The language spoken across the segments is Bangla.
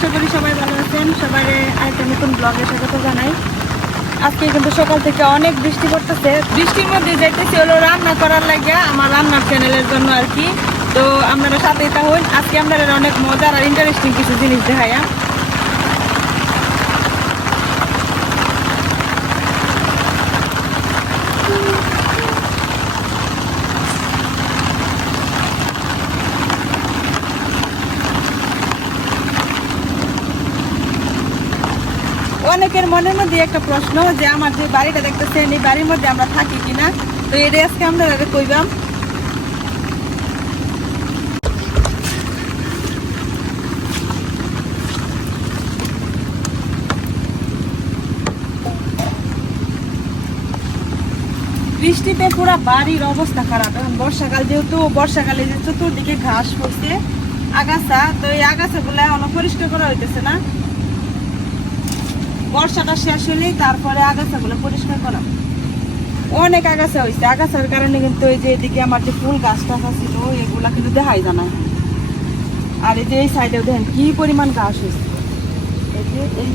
আশা করি সবাই ভালো আছেন? সবাই আরেকটা নতুন ব্লগে স্বাগত জানাই। আজকে কিন্তু সকাল থেকে অনেক বৃষ্টি পড়তেছে। বৃষ্টির মধ্যে যাইতেছি হলো রান্না করার লাগে আমার রান্নার চ্যানেলের জন্য আর কি। তো আপনারা সাথেই হইন আজকে আপনাদের অনেক মজার আর ইন্টারেস্টিং কিছু জিনিস দেখাইয়া। অনেকের মনের মধ্যে একটা প্রশ্ন যে আমার যে বাড়িটা দেখতেছেন, এই বাড়ির মধ্যে আমরা থাকি কিনা? তো এটা আজকে আমরা কইবাম। বৃষ্টিতে পুরো বাড়ির অবস্থা খারাপ। এখন বর্ষাকাল যেহেতু, বর্ষাকালে যে চতুর্দিকে ঘাস পড়ছে, আগাছা, তো এই আগাছাগুলো এখনও পরিষ্কার করা হইতেছে না। বর্ষাটা শেষ হলেই তারপরে আগাছাগুলো পরিষ্কার করা। অনেক আগাছা হয়েছে। আগাছার কারণে কিন্তু এই যে এদিকে আমার যে ফুল গাছ টাছা ছিল এগুলা কিন্তু দেখাই জানা আর এই যে এই সাইডেও দেখেন কি পরিমাণ ঘাস হয়েছে। এই যে এই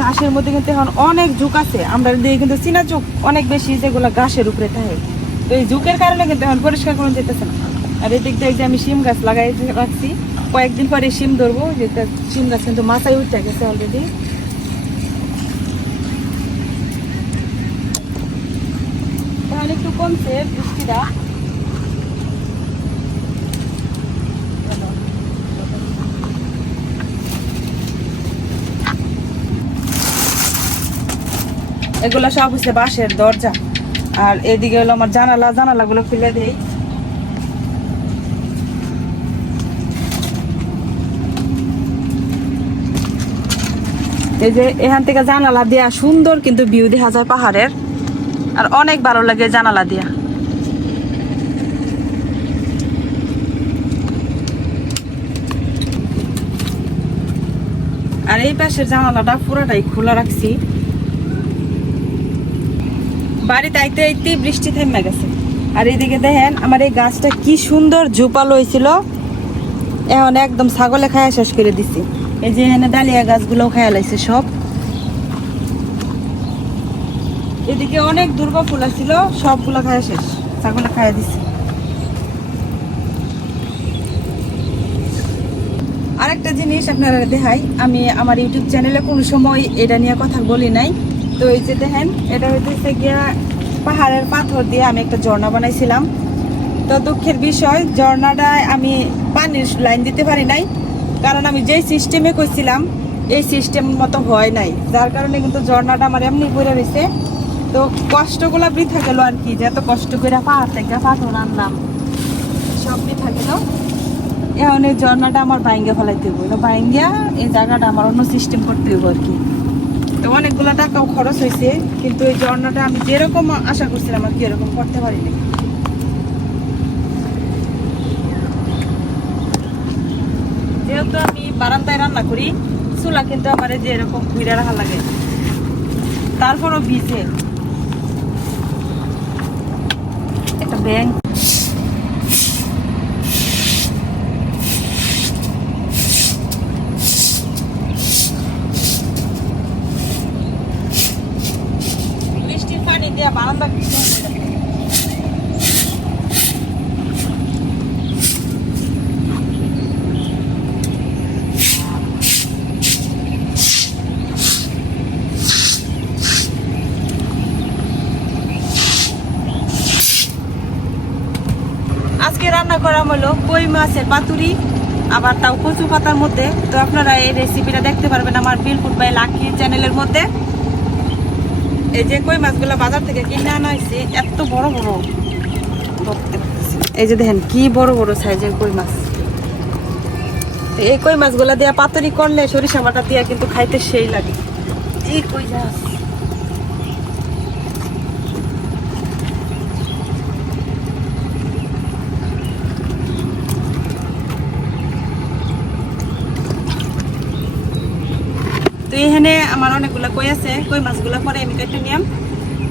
ঘাসের মধ্যে কিন্তু এখন অনেক ঝুঁক আছে। আমরা দিকে কিন্তু চীনা ঝুঁক অনেক বেশি যেগুলো ঘাসের উপরে থাকে। তো এই ঝুঁকের কারণে কিন্তু এখন পরিষ্কার করে যেতেছে না। আর এদিক দিয়ে যে আমি শিম গাছ লাগাই রাখছি, কয়েকদিন পরে শিম ধরবো। যেটা শিম গাছ কিন্তু মাথায় উঠে গেছে অলরেডি একটু কমছে বৃষ্টিটা। এগুলো সব হচ্ছে বাঁশের দরজা। আর এদিকে হলো আমার জানালা, জানালাগুলো খুলে দেই। এই যে এখান থেকে জানালা দেয়া সুন্দর কিন্তু ভিউ দেখা যায় পাহাড়ের। আর অনেক ভালো লাগে জানালা দিয়া। আর এই পাশের জানালাটা পুরোটাই খোলা রাখছি। বাড়িতে আইতে আইতে বৃষ্টি থেমে গেছে। আর এইদিকে দেখেন, আমার এই গাছটা কি সুন্দর ঝোপালো হয়েছিল। এখন একদম ছাগলে খায়া শেষ করে দিছি। এই যে এখানে ডালিয়া গাছগুলো খায়া লাইছে সব। এদিকে অনেক দুর্গা ফুল ছিল সবগুলো খায়া শেষ। ছাগলে খায়া দিছি। আরেকটা জিনিস আপনারা দেখাই, আমি আমার ইউটিউব চ্যানেলে কোনো সময় এটা নিয়ে কথা বলি নাই। তো এই যে দেখেন, এটা হইতেছে গিয়া পাহাড়ের পাথর দিয়ে আমি একটা ঝর্ণা বানাইছিলাম। তো দুঃখের বিষয় ঝর্ণাটায় আমি পানির লাইন দিতে পারি নাই, কারণ আমি যেই সিস্টেমে করছিলাম এই সিস্টেম মতো হয় নাই। যার কারণে কিন্তু ঝর্ণাটা আমার এমনি পড়ে রয়েছে তো কষ্টগুলো বৃথা গেল আর কি এত কষ্ট করে পাহাড় থেকে পাথর আনলাম। সব বৃথা গেল। এখন এই ঝর্ণাটা আমার বাইঙ্গা ফেলাইতে হইব। এটা এই জায়গাটা আমার অন্য সিস্টেম করতে হইব আর কি। তো অনেকগুলো টাকাও খরচ হয়েছে কিন্তু এই ঝর্ণাটা আমি যেরকম আশা করছিলাম আর কি, এরকম করতে পারিনি। যেহেতু আমি বারান্দায় রান্না করি, চুলা কিন্তু আমার যে এরকম ঘুরে রাখা লাগে, তারপরও ভিজে। একটা ব্যাংক বৃষ্টির পানি দিয়ে বারান্দা কিছু রান্না করা হলো কই মাছের পাতুরি, আবার তাও কচু পাতার মধ্যে। তো আপনারা এই রেসিপিটা দেখতে পারবেন আমার বিলপুর বাই লাকি চ্যানেলের মধ্যে। এই যে কই মাছগুলো বাজার থেকে কিনে আনা হয়েছে, এত বড় বড়। এই যে দেখেন, কি বড় বড় সাইজের কই মাছ। এই কই মাছগুলো দিয়া পাতুরি করলে সরিষা বাটা দিয়া কিন্তু খাইতে সেই লাগে। এই কই মাছ? তো এখানে আমার অনেকগুলো কই আছে, কই মাছগুলো পরে আমি কেটে নিলাম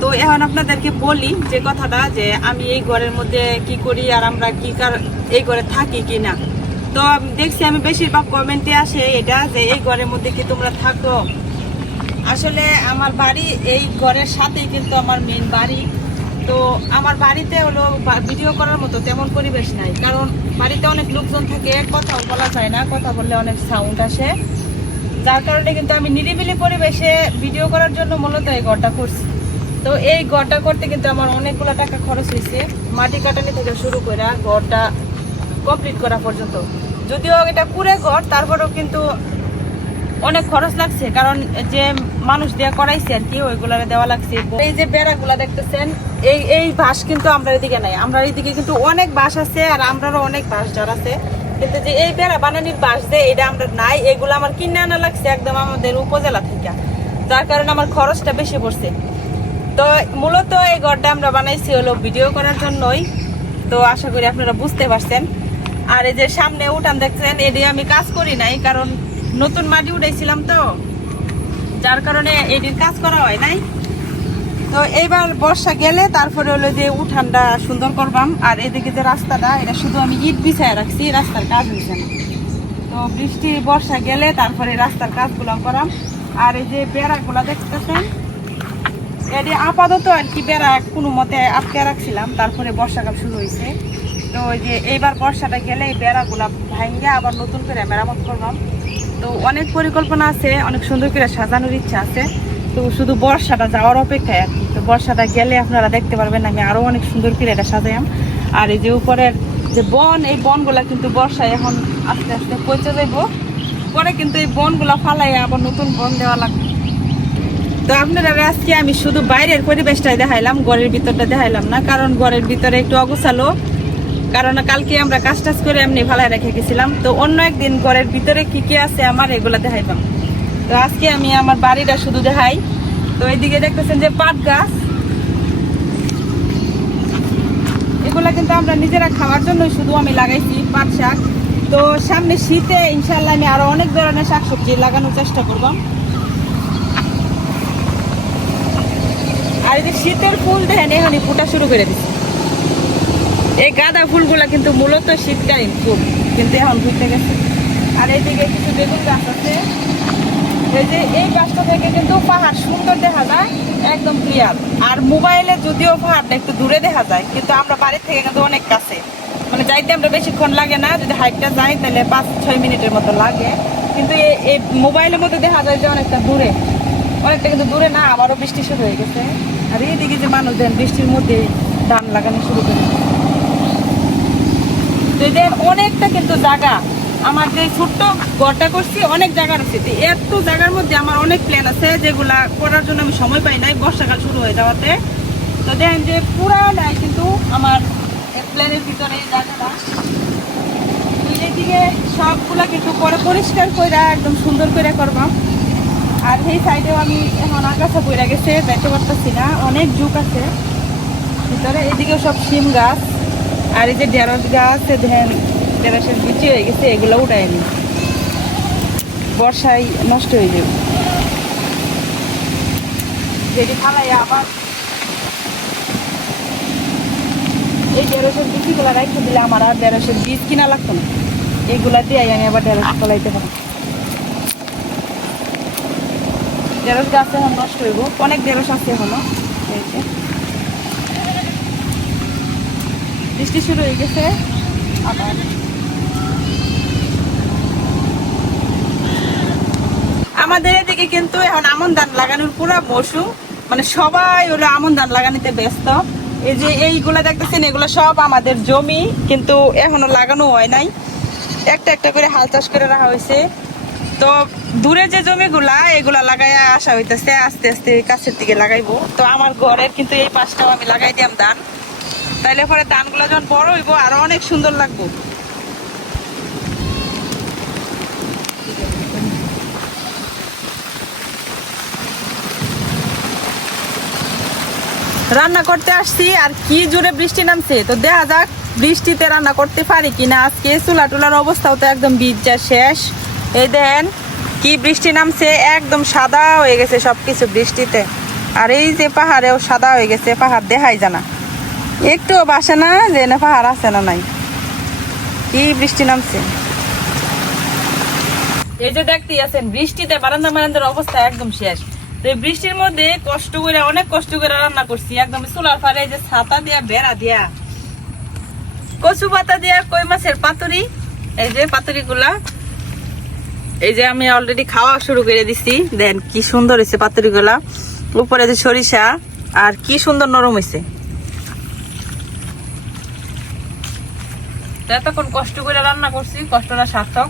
তো এখন আপনাদেরকে বলি যে কথাটা যে আমি এই ঘরের মধ্যে কি করি আর আমরা কি কার, এই ঘরে থাকি কি না। তো দেখছি আমি বেশিরভাগ কমেন্টে আসে এটা যে এই ঘরের মধ্যে কি তোমরা থাকো? আসলে আমার বাড়ি এই ঘরের সাথেই কিন্তু আমার মেন বাড়ি। তো আমার বাড়িতে হলো ভিডিও করার মতো তেমন পরিবেশ নাই। কারণ বাড়িতে অনেক লোকজন থাকে কথা বলা যায় না, কথা বললে অনেক সাউন্ড আসে। যার কারণে কিন্তু আমি নিরিবিলি পরিবেশে ভিডিও করার জন্য মূলত এই ঘরটা করছি। তো এই ঘরটা করতে কিন্তু আমার অনেকগুলো টাকা খরচ হয়েছে মাটি কাটানি থেকে শুরু করে ঘরটা কমপ্লিট করা পর্যন্ত। যদিও এটা কুড়ে ঘর, তারপরেও কিন্তু অনেক খরচ লাগছে। কারণ যে মানুষ দিয়ে করাইছে আর কি ওইগুলা দেওয়া লাগছে। এই যে বেড়াগুলা দেখতেছেন, এই এই বাঁশ কিন্তু আমরা এদিকে নাই। আমরা এদিকে কিন্তু অনেক বাঁশ আছে আর আমরারও অনেক বাঁশ ঝাড় আছে। কিন্তু যে এই বেড়া বানানির বাঁশ দেয় এটা আমরা নাই, এগুলো আমার কিনে আনা লাগছে একদম আমাদের উপজেলা থেকে। যার কারণে আমার খরচটা বেশি পড়ছে। তো মূলত এই ঘরটা আমরা বানাইছি হলো ভিডিও করার জন্যই। তো আশা করি আপনারা বুঝতে পারছেন। আর এই যে সামনে উঠান দেখছেন, এটি আমি কাজ করি নাই, কারণ নতুন মাটি উঠাইছিলাম তো। যার কারণে এটির কাজ করা হয় নাই। তো এইবার বর্ষা গেলে তারপরে হলো যে উঠানটা সুন্দর করবাম। আর এদিকে যে রাস্তাটা, এটা শুধু আমি ইট বিছায় রাখছি, রাস্তার কাজ হয়েছে না। তো বৃষ্টি, বর্ষা গেলে তারপরে রাস্তার কাজগুলো করাম। আর এই যে বেড়াগুলা দেখতেছেন, এটি আপাতত আর কি বেড়া কোনো মতে আটকে রাখছিলাম, তারপরে বর্ষাকাল শুরু হয়েছে তো ওই যে এইবার বর্ষাটা গেলে এই বেড়াগুলা ভাঙ্গে আবার নতুন করে মেরামত করলাম তো অনেক পরিকল্পনা আছে, অনেক সুন্দর করে সাজানোর ইচ্ছা আছে। তো শুধু বর্ষাটা যাওয়ার অপেক্ষায় আর কি। তো বর্ষাটা গেলে আপনারা দেখতে পারবেন আমি আরও অনেক সুন্দর করে এটা সাজাইম আর এই যে উপরের যে বন, এই বনগুলা কিন্তু বর্ষায় এখন আস্তে আস্তে পচে যাইব। পরে কিন্তু এই বনগুলা ফালাই আবার নতুন বন দেওয়া লাগবে। তো আপনারা আজকে আমি শুধু বাইরের পরিবেশটাই দেখাইলাম, ঘরের ভিতরটা দেখাইলাম না, কারণ ঘরের ভিতরে একটু অগোছালো। কারণ কালকে আমরা কাজ টাজ করে এমনি ভালাই রেখে গেছিলাম। তো অন্য একদিন ঘরের ভিতরে কি কি আছে আমার এগুলা দেখাইবাম তো আজকে আমি আমার বাড়িটা শুধু দেখাই। তো এইদিকে দেখতেছেন যে পাট গাছ। এগুলা কিন্তু আমরা নিজেরা খাওয়ার জন্যই শুধু আমি লাগাইছি পাট শাক। তো সামনে শীতে ইনশাল্লাহ আমি আরও অনেক ধরনের শাকসবজি লাগানোর চেষ্টা করবাম আর এই যে শীতের ফুল দেখেন, এখনই ফুটা শুরু করে দিচ্ছে এই গাঁদা ফুলগুলা কিন্তু মূলত শীতকালীন ফুল, কিন্তু এখন ফুটতে গেছে। আর এইদিকে কিছু বেগুন গাছ আছে। এই যে এই গাছটা থেকে কিন্তু পাহাড় সুন্দর দেখা যায়, একদম ক্লিয়ার আর মোবাইলে যদিও পাহাড়টা একটু দূরে দেখা যায়, কিন্তু আমরা বাড়ির থেকে কিন্তু অনেক কাছে। মানে যাইতে আমরা বেশিক্ষণ লাগে না, যদি হাইটটা যাই তাহলে পাঁচ, ছয় মিনিটের মতো লাগে। কিন্তু এই- মোবাইলের মধ্যে দেখা যায় যে অনেকটা দূরে। অনেকটা কিন্তু দূরে না, আবারও বৃষ্টি শুরু হয়ে গেছে। আর এইদিকে যে মানুষ দেন বৃষ্টির মধ্যে ধান লাগানো শুরু করে তো অনেকটা কিন্তু জায়গা আমার যে ছোট্ট ঘরটা করছি, অনেক জায়গা আছে এত জায়গার মধ্যে আমার অনেক প্ল্যান আছে যেগুলা করার জন্য আমি সময় পাই নাই, বর্ষাকাল শুরু হয়ে যাওয়াতে। তো দেখেন যে পুরা নাই, কিন্তু আমার প্ল্যানের ভিতরে এই জায়গাটা এইদিকে সবগুলা কিন্তু পরে পরিষ্কার করে একদম সুন্দর করে করবাম আর সেই সাইডেও আমি এখন আগাছা বইরা গেছে, দেখতে পারতেছি না, অনেক যুগ আছে। ভিতরে এদিকেও সব শিম গাছ, আর এই যে ঢেঁড়স গাছ ধ্যান ঢেঁড়সের বিচি হয়ে গেছে, এগুলো উঠাই আমি বর্ষায় নষ্ট হয়ে যাবে। যেটি ফালাই আবার এই ঢেঁড়সের বিচিগুলো রাখতে দিলে আমার আর ঢেঁড়সের বীজ কিনা লাগতো না। এগুলা দিয়ে আমি আবার ঢেঁড়স ফলাইতে পারি। ঢেঁড়স গাছ এখন নষ্ট হইব। অনেক ঢেঁড়স আছে এখনও। বৃষ্টি শুরু হয়ে গেছে। আবার আমাদের এদিকে কিন্তু এখন আমন ধান লাগানোর পুরো মৌসুম মানে সবাই হলো আমন ধান লাগানিতে ব্যস্ত। এই যে এইগুলা দেখতেছেন, এগুলো সব আমাদের জমি, কিন্তু এখনও লাগানো হয় নাই। একটা একটা করে হাল চাষ করে রাখা হয়েছে। তো দূরে যে জমিগুলা, এগুলা লাগাইয়া আসা হইতেছে, আস্তে আস্তে কাছের দিকে লাগাইবো। তো আমার ঘরের কিন্তু এই পাশটাও আমি লাগাই দিলাম ধান। তাইলে পরে ধানগুলো যখন বড় হইব, আরও অনেক সুন্দর লাগবো। রান্না করতে আসছি, আর কি জোরে বৃষ্টি নামছে? তো দেখা যাক, বৃষ্টিতে রান্না করতে পারি কিনা। আজকে চুলা টুলার অবস্থাও তো একদম বীজা শেষ। এই দেন, কি বৃষ্টি নামছে? একদম সাদা হয়ে গেছে সবকিছু বৃষ্টিতে। আর এই যে পাহাড়েও সাদা হয়ে গেছে, পাহাড় দেখাই জানা। একটুও বাসে না, যে না পাহাড় আছে না নাই। কি বৃষ্টি নামছে? এই যে দেখতেই আছেন, বৃষ্টিতে বারান্দা বারান্দার অবস্থা একদম শেষ। বৃষ্টির মধ্যে কষ্ট করে, অনেক কষ্ট করে রান্না করছি। একদম চুলার ফারে যে ছাতা দিয়া, বেড়া দিয়া। কচু পাতা দিয়া কই মাছের পাতুরি? এই যে পাতুরি গুলা এই যে আমি অলরেডি খাওয়া শুরু করে দিছি। দেন কি সুন্দর হয়েছে পাতুরি গুলা উপরে যে সরিষা, আর কি সুন্দর নরম হয়েছে। এতক্ষণ কষ্ট করে রান্না করছি, কষ্টটা সার্থক।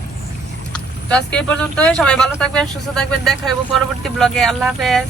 তো আজকে এই পর্যন্ত সবাই ভালো থাকবেন, সুস্থ থাকবেন। দেখা হব পরবর্তী ব্লগে আল্লাহ হাফেজ।